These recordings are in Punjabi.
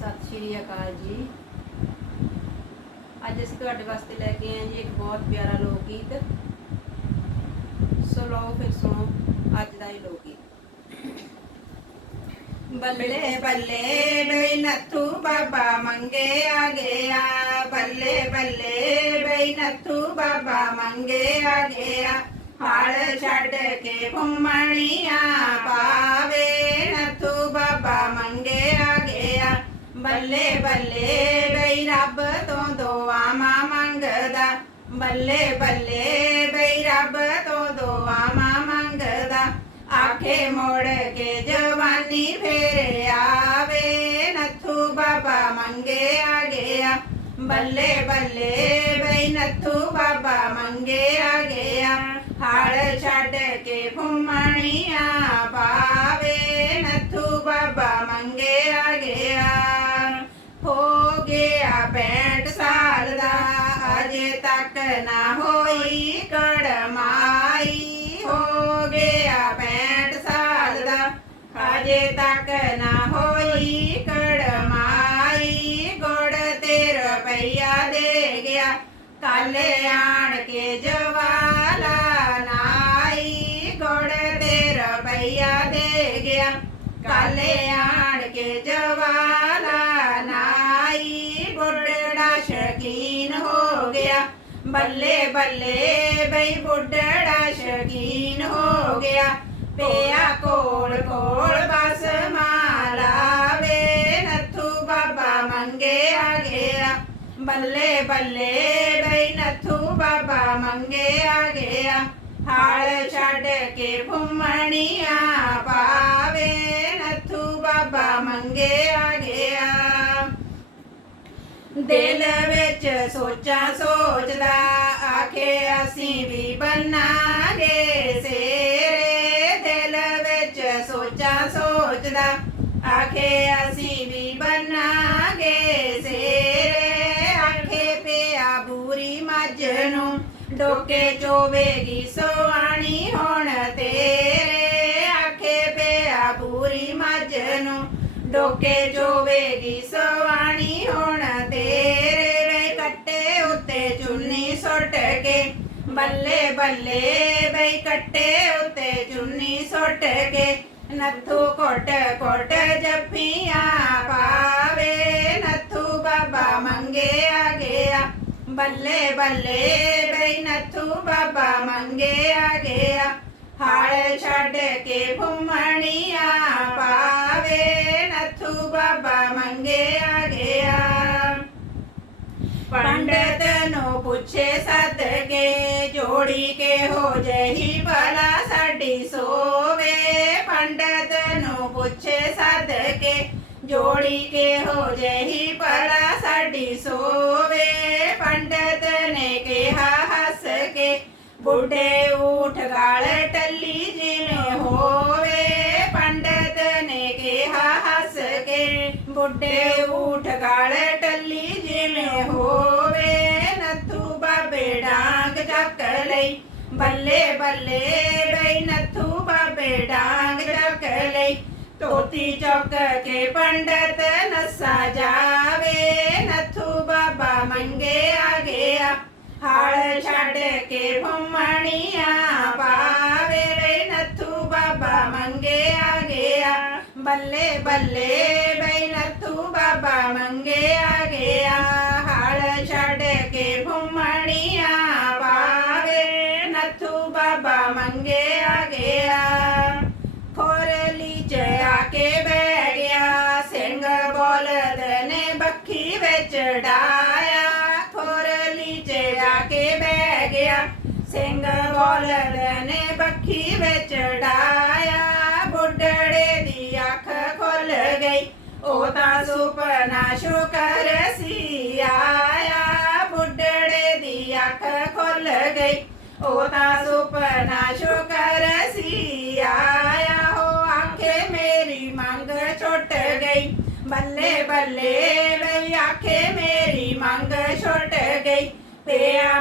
ਸਤਿ ਸ਼੍ਰੀ ਅਕਾਲ ਜੀ। ਅੱਜ ਅਸੀਂ ਤੁਹਾਡੇ ਵਾਸਤੇ ਲੈ ਕੇ ਆਏ ਜੀ ਇੱਕ ਬਹੁਤ ਪਿਆਰਾ ਲੋਕ ਗੀਤ ਸੋ ਲਓ ਫਿਰ ਸੁਣੋ ਅੱਜ ਦਾ ਇਹ ਲੋਕ ਗੀਤ ਬੱਲੇ ਬੱਲੇ ਬਈ ਨੱਥੂ ਬਾਬਾ ਮੰਗੇ ਆ। ਗਿਆ ਬੱਲੇ ਬੱਲੇ ਬਈ ਨੱਥੂ ਬਾਬਾ ਮੰਗੇ ਆ। ਗਿਆ ਹਾਲ ਛੱਡ ਕੇ ਫੁੰਮਣੀਆਂ ਪਾਵੇ। ਨੱਥੂ ਬਾਬਾ ਮੰਗੇ ਆ। ਬੱਲੇ ਬੱਲੇ ਬਈ ਰੱਬ ਤੋਂ ਦੁਆਵਾਂ ਮੰਗਦਾ। ਬੱਲੇ ਬੱਲੇ ਬਈ ਰੱਬ ਤੋਂ ਦੁਆਵਾਂ ਮੰਗਦਾ। ਆਖੇ ਮੋੜ ਕੇ ਜਵਾਨੀ ਫੇਰ ਆਵੇ, ਨੱਥੂ ਬਾਬਾ ਮੰਗੇ ਆ ਗਿਆ। ਬੱਲੇ ਬੱਲੇ ਬਈ ਨੱਥੂ ਬਾਬਾ ਮੰਗੇ ਆ ਗਿਆ। ਹਾਲ ਛੱਡ ਕੇ ਫੁੰਮਣੀਆਂ ਅਜੇ ਤੱਕ ਨਾ ਹੋਈ ਕੜਮਾਈ ਹੋ ਗਿਆ 65 ਸਾਲ ਦਾ, ਹਜੇ ਤੱਕ ਨਾ ਹੋਈ ਕੜਮਾਈ ਗੁੜ ਤੇ ਰੁਪਈਆ ਦੇ ਗਿਆ, ਕੱਲ ਆਣ ਕੇ ਜਵਾਲਾ ਨਾਈ। ਗੁੜ ਤੇ ਰੁਪਈਆ ਦੇ ਗਿਆ, ਕੱਲ ਆਣ ਕੇ ਜਵਾਲਾ ਨਾਈ। ਬੁੱਢੜਾ ਸ਼ਕੀਨ ਹੋ ਗਿਆ ਬੱਲੇ ਬੱਲੇ ਬਈ ਬੁੱਢੜਾ ਸ਼ਕੀਨ ਹੋ ਗਿਆ ਪਿਆ ਕੋਲ ਕੋਲ ਬਸ ਮਾਲਾਵੇ ਨੱਥੂ ਬਾਬਾ ਮੰਗੇ ਆ ਗਿਆ ਬੱਲੇ ਬੱਲੇ ਬਈ ਨੱਥੂ ਬਾਬਾ ਮੰਗੇ ਆ ਗਿਆ ਹਾਲ ਛੱਡ ਕੇ ਫੁੰਮਣੀਆਂ ਪਾਵੇ ਦਿਲ ਵਿੱਚ ਸੋਚਾਂ ਸੋਚਦਾ, ਆਖੇ ਅਸੀਂ ਵੀ ਬੰਨਾਂਗੇ ਸੇਰੇ ਦਿਲ ਵਿੱਚ ਸੋਚਾਂ ਸੋਚਦਾ, ਆਖੇ ਅਸੀਂ ਵੀ ਬੰਨਾਂਗੇ ਸੇਰੇ ਆਖੇ ਪਿਆ ਬੂਰੀ ਮੱਝ ਨੂੰ, ਡੋਕੇ ਚੋਵੇਗੀ ਸੋਆਣੀ ਹੁਣ ਤੇਰੇ। ਆਖੇ ਪਿਆ ਬੂਰੀ ਮੱਝ ਨੂੰ ਡੋਕੇ ਚੋਵੇਗੀ ਸਵਾਣੀ ਹੁਣ ਤੇਰੇ ਵੇ ਕੱਟੇ ਉੱਤੇ ਚੁੰਨੀ ਸੁੱਟ ਕੇ ਬੱਲੇ ਬੱਲੇ ਬਈ ਕੱਟੇ ਉੱਤੇ ਚੁੰਨੀ ਸੁੱਟ ਕੇ ਨੱਥੂ ਕੋਟ ਕੋਟ ਜੱਫੀਆਂ ਪਾਵੇ ਨੱਥੂ ਬਾਬਾ ਮੰਗੇ ਆ ਗਿਆ ਬੱਲੇ ਬੱਲੇ ਬਈ ਨੱਥੂ ਬਾਬਾ ਮੰਗੇ ਆ ਗਿਆ ਹਾਲ ਛੱਡ ਕੇ ਫੁੰਮਣੀਆਂ ਪਾਵੇ ਨੱਥੂ ਬਾਬਾ ਮੰਗੇ ਆ ਗਿਆ ਪੰਡਤ ਨੂੰ ਪੁੱਛੇ ਸਦਕੇ ਜੋੜੀ ਕੇ ਹੋ ਜਹੀ ਭਲਾ ਸਾਡੀ ਸੋਵੇ ਪੰਡਤ ਨੂੰ ਪੁੱਛੇ ਸਦਕੇ ਜੋੜੀ ਕੇ ਹੋ ਜਹੀ ਭਲਾ ਸਾਡੀ ਸੋਵੇ ਪੰਡਤ ਨੇ ਕਿਹਾ ਹੱਸ ਕੇ ਬੁੱਢੇ ਊਠ ਟੱਲੀ ਜਿਵੇਂ ਹੋਵੇ, ਪੰਡਤ ਨੇ ਕਿਹਾ ਹੱਸ ਕੇ, ਬੁੱਢੇ ਊਠ ਗਾਲ ਟੱਲੀ ਜਿਵੇਂ ਹੋਵੇ, ਨੱਥੂ ਬਾਬੇ ਡਾਂਗ ਚੱਕ ਲਈ, ਬੱਲੇ ਬੱਲੇ ਬਈ ਨੱਥੂ ਬਾਬੇ ਡਾਂਗ ਚੱਕ ਲਈ ਤੋਤੀ ਚੁੱਕ ਕੇ ਪੰਡਤ ਨਸਾ ਜਾਵੇ, ਨੱਥੂ ਬਾਬਾ ਮੰਗੇ ਆ ਗਿਆ, ਹਾਲ ਛੱਡ ਕੇ ਫੁੰਮਣੀਆਂ ਬੱਲੇ ਬੱਲੇ ਬਈ ਨੱਥੂ ਬਾਬਾ ਮੰਗੇ ਆ। ਗਿਆ ਹਾਲ ਛੱਡ ਕੇ ਫੁੰਮਣੀਆਂ ਪਾਵੇ ਨੱਥੂ ਬਾਬਾ ਮੰਗੇ ਆ। ਗਿਆ ਖੋਰਲੀ ਚ ਆ ਕੇ ਬਹਿ ਗਿਆ, ਸਿੰਘ ਬੋਲਦ ਨੇ ਬੱਖੀ ਵਿੱਚ ਡਾਇਆ ਖੋਰਲੀ ਚ ਆ ਕੇ ਬਹਿ ਗਿਆ, ਸਿੰਘ ਬੋਲਦ ਨੇ ਬੱਖੀ ਵਿੱਚ ਉਹ ਤਾਂ ਸੁਪਨਾ ਸ਼ੁਕਰ ਸੀ ਆਇਆ ਬੁੱਢੜੇ ਦੀ ਅੱਖ ਖੁੱਲ ਗਈ ਉਹ ਤਾਂ ਸੁਪਨਾ ਸ਼ੁਕਰ ਸੀ ਆਇਆ ਹੋ ਆਖੇ ਮੇਰੀ ਮੰਗ ਛੁੱਟ ਗਈ ਬੱਲੇ ਬੱਲੇ ਬਈ ਆਖੇ ਮੇਰੀ ਮੰਗ ਛੁੱਟ ਗਈ ਪਿਆ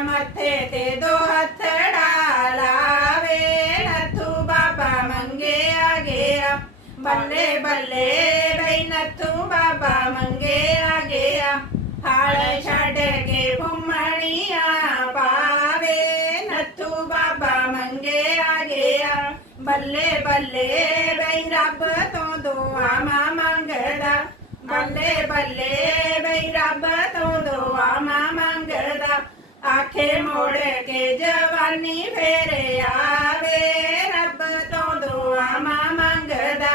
ਬੱਲੇ ਬੱਲੇ ਬਈ ਨੱਥੂ ਬਾਬਾ ਮੰਗੇ ਆ ਗਿਆ ਹਾਲ ਛੱਡ ਕੇ ਫੁੰਮਣੀਆਂ ਪਾਵੇ। ਨੱਥੂ ਬਾਬਾ ਮੰਗੇ ਆ ਗਿਆ ਬੱਲੇ ਬੱਲੇ ਬਈ ਰੱਬ ਤੋਂ ਦੁਆਵਾਂ ਮੰਗਦਾ। ਬੱਲੇ ਬੱਲੇ ਬਈ ਰੱਬ ਤੋਂ ਦੁਆਵਾਂ ਮੰਗਦਾ। ਆਖੇ ਮੋੜ ਕੇ ਜਵਾਨੀ ਫੇਰੇ ਆਵੇ। ਰੱਬ ਤੋਂ ਵਾਮਾ ਮੰਗਦਾ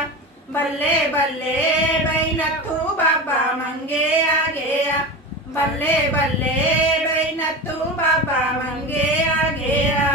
ਬੱਲੇ ਬੱਲੇ ਬਈ ਨੱਥੂ ਬਾਬਾ ਮੰਗੇ ਆ ਗਿਆ ਬੱਲੇ ਬੱਲੇ ਬਈ ਨੱਥੂ ਬਾਬਾ ਮੰਗੇ ਆ ਗਿਆ